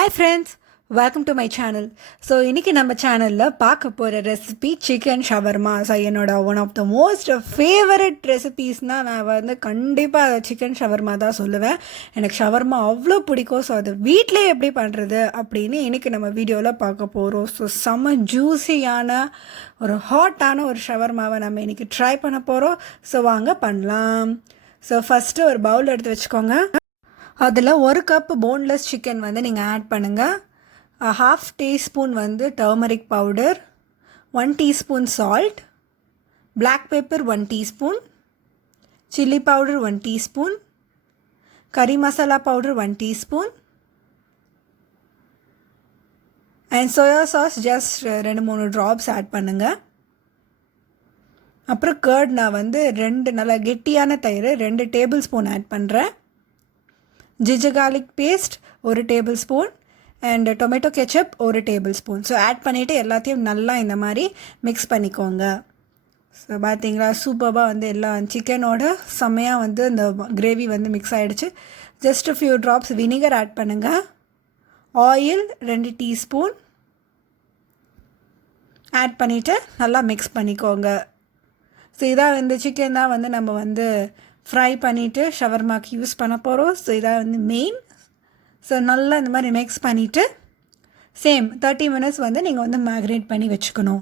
Hi friends, welcome to my channel. So இன்னைக்கு நம்ம சேனலில் பார்க்க போகிற ரெசிபி சிக்கன் ஷவர்மா. ஸோ என்னோட one of the most favourite ரெசிபீஸ்னால் நான் வந்து கண்டிப்பாக சிக்கன் ஷவர்மா தான் சொல்லுவேன். எனக்கு ஷவர்மா அவ்வளோ பிடிக்கும். ஸோ அது வீட்டிலே எப்படி பண்ணுறது அப்படின்னு இன்றைக்கி நம்ம வீடியோவில் பார்க்க போகிறோம். ஸோ செம்ம ஜூஸியான ஒரு ஹாட்டான ஒரு ஷவர்மாவை நம்ம இன்றைக்கி ட்ரை பண்ண போகிறோம். ஸோ வாங்க பண்ணலாம். ஸோ ஃபஸ்ட்டு ஒரு பவுல் எடுத்து வச்சுக்கோங்க. அதில் ஒரு கப் போன்லெஸ் சிக்கன் வந்து நீங்கள் ஆட் பண்ணுங்கள். ½ டீஸ்பூன் வந்து turmeric powder, 1 teaspoon salt, black pepper 1 teaspoon, chilli powder 1 teaspoon, கறி masala powder 1 teaspoon and soya sauce just 2-3 drops add பண்ணுங்கள். அப்புறம் கர்ட் நான் வந்து 2 நல்லா கெட்டியான தயிர் 2 டேபிள் ஸ்பூன் ஆட் பண்ணுறேன். Ginger garlic paste 1 table spoon and tomato ketchup 1 table spoon. So add பண்ணிவிட்டு எல்லாத்தையும் நல்லா இந்த மாதிரி மிக்ஸ் பண்ணிக்கோங்க. ஸோ பார்த்தீங்களா, சூப்பராக வந்து எல்லாம் சிக்கனோட செம்மையாக வந்து இந்த கிரேவி வந்து மிக்ஸ் ஆகிடுச்சு. Just few drops vinegar add பண்ணுங்கள். ஆயில் 2 டீஸ்பூன் ஆட் பண்ணிவிட்டு நல்லா மிக்ஸ் பண்ணிக்கோங்க. ஸோ இதாக வந்து சிக்கன் தான் வந்து நம்ம வந்து ஃப்ரை பண்ணிவிட்டு ஷவர்மாக்கு யூஸ் பண்ண போகிறோம். ஸோ இதாக வந்து மெயின். ஸோ நல்லா இந்த மாதிரி மிக்ஸ் பண்ணிவிட்டு சேம் 30 மினிட்ஸ் வந்து நீங்கள் வந்து மேக்னேட் பண்ணி வச்சுக்கணும்.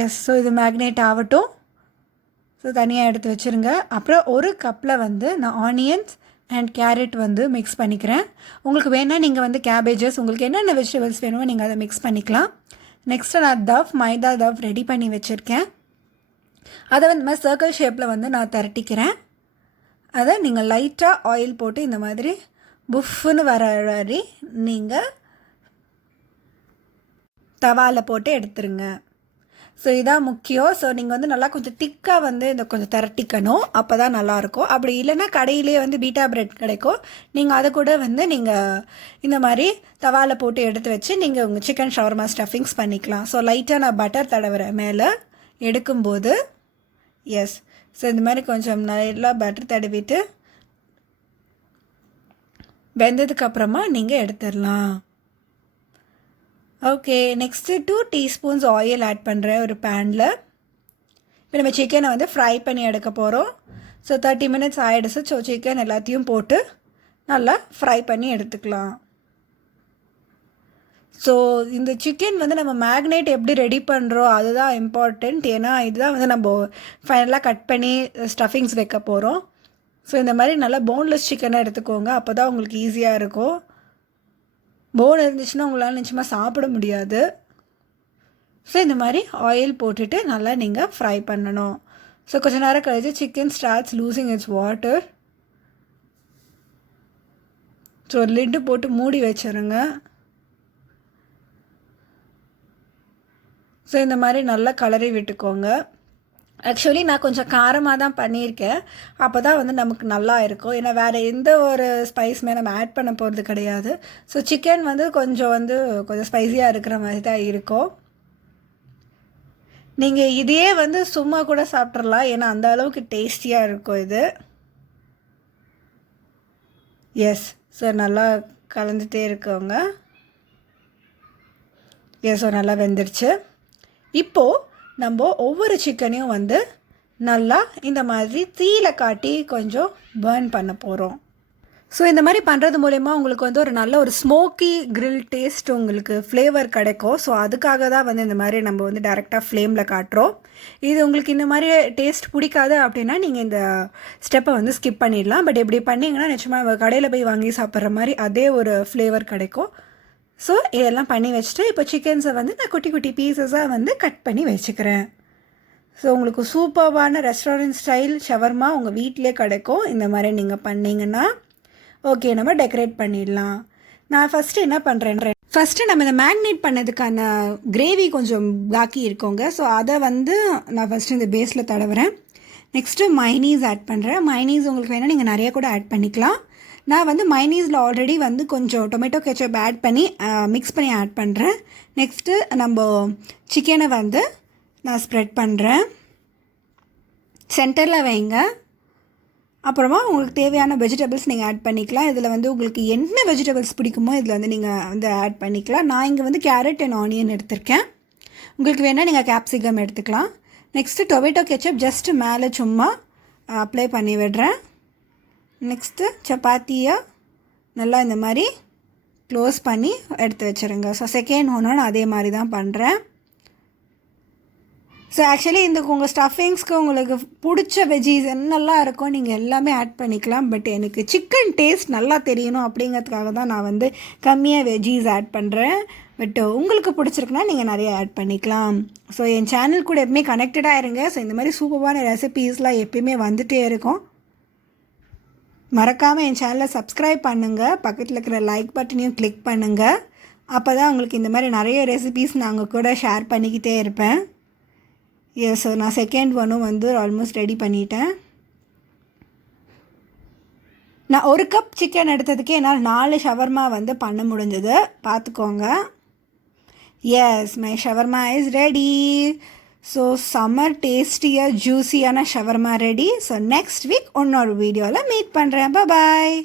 எஸ், ஸோ இது மேக்னேட் ஆகட்டும். ஸோ தனியாக எடுத்து வச்சுருங்க. அப்புறம் ஒரு கப்பில் வந்து நான் ஆனியன்ஸ் அண்ட் கேரட் வந்து மிக்ஸ் பண்ணிக்கிறேன். உங்களுக்கு வேணால் நீங்கள் வந்து கேபேஜஸ் உங்களுக்கு என்னென்ன வெஜிடபிள்ஸ் வேணுமோ நீங்கள் அதை மிக்ஸ் பண்ணிக்கலாம். நெக்ஸ்ட்டு நான் மைதா தவ் ரெடி பண்ணி வச்சுருக்கேன். அதை வந்து இந்த மாதிரி சர்க்கிள் ஷேப்பில் வந்து நான் திரட்டிக்கிறேன். அதை நீங்கள் லைட்டாக ஆயில் போட்டு இந்த மாதிரி புஃப்னு வர வரை நீங்கள் தவாவில் போட்டு எடுத்துருங்க. ஸோ இதான் முக்கியம். ஸோ நீங்கள் வந்து நல்லா கொஞ்சம் திக்காக வந்து இந்த கொஞ்சம் திரட்டிக்கணும், அப்போ தான் நல்லாயிருக்கும். அப்படி இல்லைன்னா கடையிலே வந்து பீட்டா பிரெட் கிடைக்கும், நீங்கள் அதை கூட வந்து நீங்கள் இந்த மாதிரி தவாவில் போட்டு எடுத்து வச்சு நீங்கள் உங்கள் சிக்கன் ஷவர்மா ஸ்டஃபிங்ஸ் பண்ணிக்கலாம். ஸோ லைட்டாக நான் பட்டர் தடவுறேன் மேலே எடுக்கும்போது. எஸ், ஸோ இந்த மாதிரி கொஞ்சம் நல்லா பட்டர் தடவிட்டு வெந்ததுக்கப்புறமா நீங்கள் எடுத்துடலாம். Okay, next 2 teaspoons oil add பண்ணுறேன் ஒரு பேனில். இப்போ நம்ம சிக்கனை வந்து ஃப்ரை பண்ணி எடுக்க போகிறோம். ஸோ 30 மினிட்ஸ் ஆகிடுச்சு. ஸோ சிக்கன் எல்லாத்தையும் போட்டு நல்லா ஃப்ரை பண்ணி எடுத்துக்கலாம். ஸோ இந்த சிக்கன் வந்து நம்ம மேக்னேட் எப்படி ரெடி பண்ணுறோம் அதுதான் இம்பார்ட்டண்ட். ஏன்னா இதுதான் வந்து நம்ம ஃபைனலாக கட் பண்ணி ஸ்டஃபிங்ஸ் வைக்க போகிறோம். ஸோ இந்த மாதிரி நல்லா போன்லெஸ் சிக்கனாக எடுத்துக்கோங்க, அப்போ தான் உங்களுக்கு ஈஸியாக இருக்கும். போன் இருந்துச்சுன்னா உங்களால் நிச்சயமாக சாப்பிட முடியாது. ஸோ இந்த மாதிரி ஆயில் போட்டுட்டு நல்லா நீங்கள் ஃப்ரை பண்ணணும். ஸோ கொஞ்சம் நேரம் கழிச்சு chicken starts losing it's water. So ஒரு லிட்டு போட்டு மூடி வச்சுருங்க. ஸோ இந்த மாதிரி நல்லா கலரி விட்டுக்கோங்க. ஆக்சுவலி நான் கொஞ்சம் காரமாக தான் பண்ணியிருக்கேன், அப்போ தான் வந்து நமக்கு நல்லா இருக்கும். ஏன்னா வேறு எந்த ஒரு ஸ்பைஸுமே நம்ம ஆட் பண்ண போகிறது கிடையாது. ஸோ சிக்கன் வந்து கொஞ்சம் ஸ்பைஸியாக இருக்கிற மாதிரி தான் இருக்கும். நீங்கள் இதையே வந்து சும்மா கூட சாப்பிட்றலாம், ஏன்னா அந்த அளவுக்கு டேஸ்டியாக இருக்கும் இது. எஸ், ஸோ நல்லா கலந்துகிட்டே இருக்கோங்க. எஸ், ஸோ நல்லா வெந்துருச்சு. இப்போது நம்ம ஒவ்வொரு சிக்கனையும் வந்து நல்லா இந்த மாதிரி தீயில காட்டி கொஞ்சம் பர்ன் பண்ண போகிறோம். ஸோ இந்த மாதிரி பண்ணுறது மூலயமா உங்களுக்கு வந்து ஒரு நல்ல ஒரு ஸ்மோக்கி கிரில் டேஸ்ட் உங்களுக்கு ஃப்ளேவர் கிடைக்கும். ஸோ அதுக்காக தான் வந்து இந்த மாதிரி நம்ம வந்து டைரெக்டாக ஃப்ளேமில் காட்டுறோம். இது உங்களுக்கு இந்த மாதிரி டேஸ்ட் பிடிக்காது அப்படின்னா நீங்கள் இந்த ஸ்டெப்பை வந்து ஸ்கிப் பண்ணிடலாம். பட் இப்படி பண்ணிங்கன்னா நிச்சயமாக கடையில் போய் வாங்கி சாப்பிட்ற மாதிரி அதே ஒரு ஃப்ளேவர் கிடைக்கும். ஸோ இதெல்லாம் பண்ணி வச்சுட்டு இப்போ சிக்கன்ஸை வந்து நான் குட்டி குட்டி பீசஸாக வந்து கட் பண்ணி வச்சுக்கிறேன். ஸோ உங்களுக்கு சூப்பர்வான ரெஸ்டாரண்ட் ஸ்டைல் ஷவர்மா உங்கள் வீட்டிலே கிடைக்கும் இந்த மாதிரி நீங்கள் பண்ணிங்கன்னா. ஓகே, நம்ம டெக்கரேட் பண்ணிடலாம். நான் ஃபஸ்ட்டு என்ன பண்ணுறேன், ஃபஸ்ட்டு நம்ம இந்த மேக்னேட் பண்ணதுக்கான கிரேவி கொஞ்சம் பாக்கி இருக்கோங்க. ஸோ அதை வந்து நான் ஃபஸ்ட்டு இந்த பேஸில் தடவுறேன். நெக்ஸ்ட்டு மைனீஸ் ஆட் பண்ணுறேன். மைனீஸ் உங்களுக்கு வேணால் நீங்கள் நிறையா கூட ஆட் பண்ணிக்கலாம். நான் வந்து மைனீஸில் ஆல்ரெடி வந்து கொஞ்சம் டொமேட்டோ கெச்சப் ஆட் பண்ணி மிக்ஸ் பண்ணி ஆட் பண்ணுறேன். நெக்ஸ்ட்டு நம்ம சிக்கனை வந்து நான் ஸ்ப்ரெட் பண்ணுறேன். சென்டரில் வைங்க. அப்புறமா உங்களுக்கு தேவையான வெஜிடபிள்ஸ் நீங்கள் ஆட் பண்ணிக்கலாம். இதில் வந்து உங்களுக்கு என்ன வெஜிடபிள்ஸ் பிடிக்குமோ இதில் வந்து நீங்கள் வந்து ஆட் பண்ணிக்கலாம். நான் இங்கே வந்து கேரட் அண்ட் ஆனியன் எடுத்திருக்கேன். உங்களுக்கு வேணால் நீங்கள் கேப்சிகம் எடுத்துக்கலாம். நெக்ஸ்ட்டு டொமேட்டோ கெச்சப் ஜஸ்ட்டு மேலே சும்மா அப்ளை பண்ணி விடுறேன். நெக்ஸ்ட்டு சப்பாத்தியை நல்லா இந்த மாதிரி க்ளோஸ் பண்ணி எடுத்து வச்சுருங்க. ஸோ செகண்ட் ஒன்று நான் அதே மாதிரி தான் பண்ணுறேன். ஸோ ஆக்சுவலி இந்த உங்கள் ஸ்டஃபிங்ஸ்க்கு உங்களுக்கு பிடிச்ச வெஜ்ஜீஸ் என்னெல்லாம் இருக்கோ நீங்கள் எல்லாமே ஆட் பண்ணிக்கலாம். பட் எனக்கு சிக்கன் டேஸ்ட் நல்லா தெரியணும் அப்படிங்கிறதுக்காக தான் நான் வந்து கம்மியாக வெஜ்ஜீஸ் ஆட் பண்ணுறேன். பட் உங்களுக்கு பிடிச்சிருக்குன்னா நீங்கள் நிறைய ஆட் பண்ணிக்கலாம். ஸோ என் சேனல் கூட எப்பவுமே கனெக்டடாக இருங்க. ஸோ இந்த மாதிரி சூப்பரான ரெசிபீஸ்லாம் எப்பயுமே வந்துகிட்டே இருக்கும். மறக்காமல் என் சேனலை சப்ஸ்கிரைப் பண்ணுங்கள். பக்கத்தில் இருக்கிற லைக் பட்டனையும் கிளிக் பண்ணுங்கள். அப்போ தான் உங்களுக்கு இந்த மாதிரி நிறைய ரெசிபீஸ் நான் உங்கள் கூட ஷேர் பண்ணிக்கிட்டே இருப்பேன். ஸோ நான் செகண்ட் ஒன்றும் வந்து ஆல்மோஸ்ட் ரெடி பண்ணிட்டேன். நான் 1 கப் சிக்கன் எடுத்ததுக்கே என்னால் 4 ஷவர்மா வந்து பண்ண முடிஞ்சது. பார்த்துக்கோங்க. Yes, my shawarma is ready. So சம்மர் டேஸ்டியாக ஜூஸியான shawarma ready. So next week இன்னொரு வீடியோவில் மீட் பண்ணுறேன். பாய்.